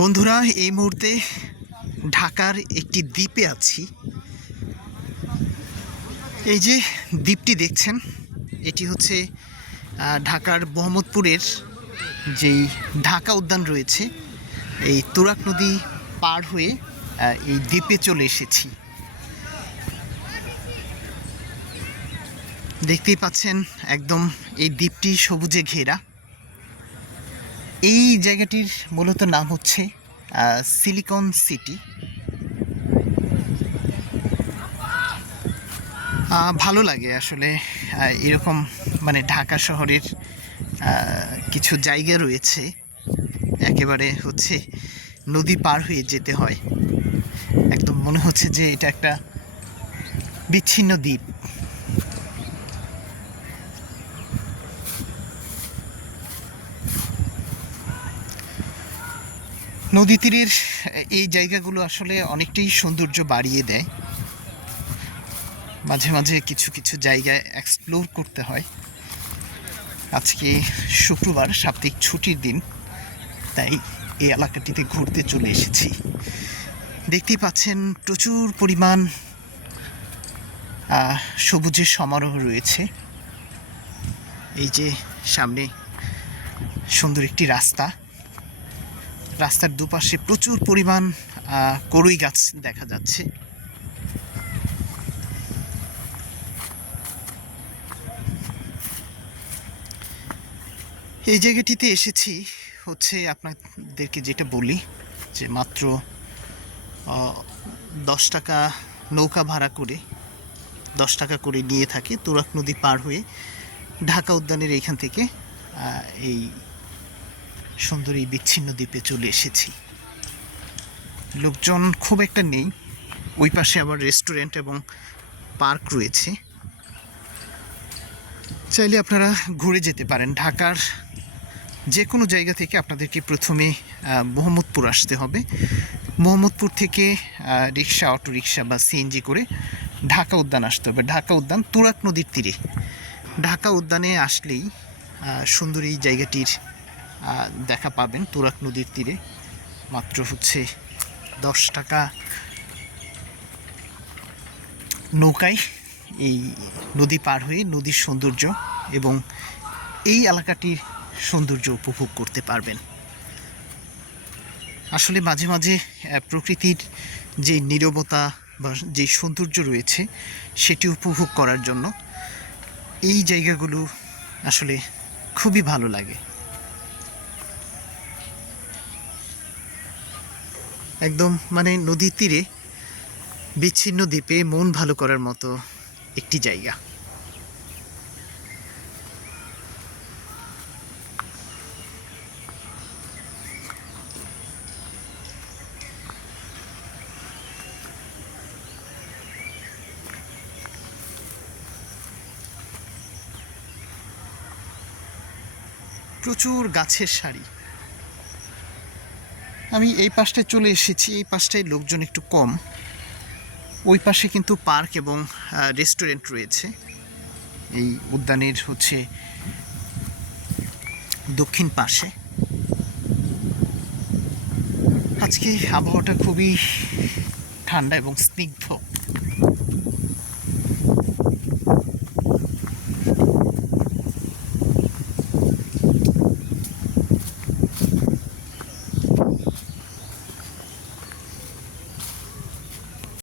বন্ধুরা, এই মুহূর্তে ঢাকার একটি দ্বীপে আছি। এই যে দ্বীপটি দেখছেন, এটি হচ্ছে ঢাকার মোহাম্মদপুরের যেই ঢাকা উদ্যান রয়েছে, এই তুরাগ নদী পার হয়ে এই দ্বীপে চলে এসেছি। দেখতেই পাচ্ছেন একদম এই দ্বীপটি সবুজে ঘেরা। এই জায়গাটির মূলত নাম হচ্ছে সিলিকন সিটি। ভালো লাগে আসলে এরকম, মানে ঢাকা শহরের কিছু জায়গা রয়েছে একেবারে হচ্ছে নদী পার হয়ে যেতে হয়। একদম মনে হচ্ছে যে এটা একটা বিচ্ছিন্ন দ্বীপ। নদী তীরের এই জায়গাগুলো আসলে অনেকটাই সৌন্দর্য বাড়িয়ে দেয়। মাঝে মাঝে কিছু কিছু জায়গায় এক্সপ্লোর করতে হয়। আজকে শুক্রবার, সাপ্তাহিক ছুটির দিন, তাই এই এলাকাটিতে ঘুরতে চলে এসেছি। দেখতেই পাচ্ছেন প্রচুর পরিমাণ সবুজের সমারোহ রয়েছে। এই যে সামনে সুন্দর একটি রাস্তা, রাস্তার দুপাশে প্রচুর পরিমাণ কড়ই গাছ দেখা যাচ্ছে। এই জায়গাটিতে এসেছি হচ্ছে আপনাদেরকে যেটা বলি, যে মাত্র 10 টাকা নৌকা ভাড়া করে, 10 টাকা করে নিয়ে থাকে তুরাগ নদী পার হয়ে ঢাকা উদ্যানের এইখান থেকে এই সুন্দর এই বিচ্ছিন্ন দ্বীপে চলে এসেছি। লোকজন খুব একটা নেই। ওই পাশে আবার রেস্টুরেন্ট এবং পার্ক রয়েছে, চাইলে আপনারা ঘুরে যেতে পারেন। ঢাকার যে কোনো জায়গা থেকে আপনাদেরকে প্রথমে মোহাম্মদপুর আসতে হবে। মোহাম্মদপুর থেকে রিক্সা, অটোরিক্সা বা সিএনজি করে ঢাকা উদ্যান আসতে হবে। ঢাকা উদ্যান তুরাগ নদীর তীরে। ঢাকা উদ্যানে আসলেই সুন্দর এই জায়গাটির দেখা পাবেন। তুরাগ নদীর তীরে মাত্র হচ্ছে 10 টাকা নৌকায় এই নদী পার হয়ে নদীর সৌন্দর্য এবং এই এলাকাটির সৌন্দর্য উপভোগ করতে পারবেন। আসলে মাঝে মাঝে প্রকৃতির যে নীরবতা বা যে সৌন্দর্য রয়েছে সেটি উপভোগ করার জন্য এই জায়গাগুলো আসলে খুবই ভালো লাগে। একদম মানে নদীর তীরে বিচ্ছিন্ন দ্বীপে মন ভালো করার মতো একটি জায়গা। প্রচুর গাছের সারি। আমি এই পাশটায় চলে এসেছি, এই পাশটায় লোকজন একটু কম। ওই পাশে কিন্তু পার্ক এবং রেস্টুরেন্ট রয়েছে। এই উদ্যানের হচ্ছে দক্ষিণ পাশে। আজকে আবহাওয়াটা খুবই ঠান্ডা এবং স্নিগ্ধ।